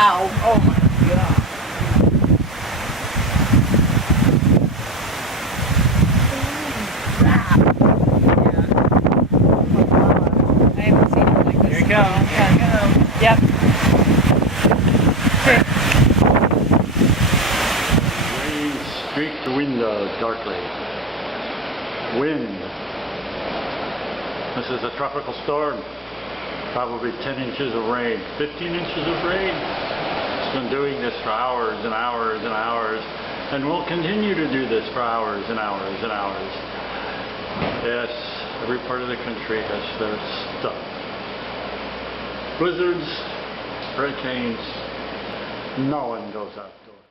Wow. Oh my God. I haven't seen it like this. Here it comes. Here it comes. Yep. Okay. Rain streaked the window darkly. Wind. This is a tropical storm. Probably 10 inches of rain, 15 inches of rain. It's been doing this for hours and hours and hours, and will continue to do this for hours and hours and hours. Yes, every part of the country has their stuff. Blizzards, hurricanes, no one goes outdoors.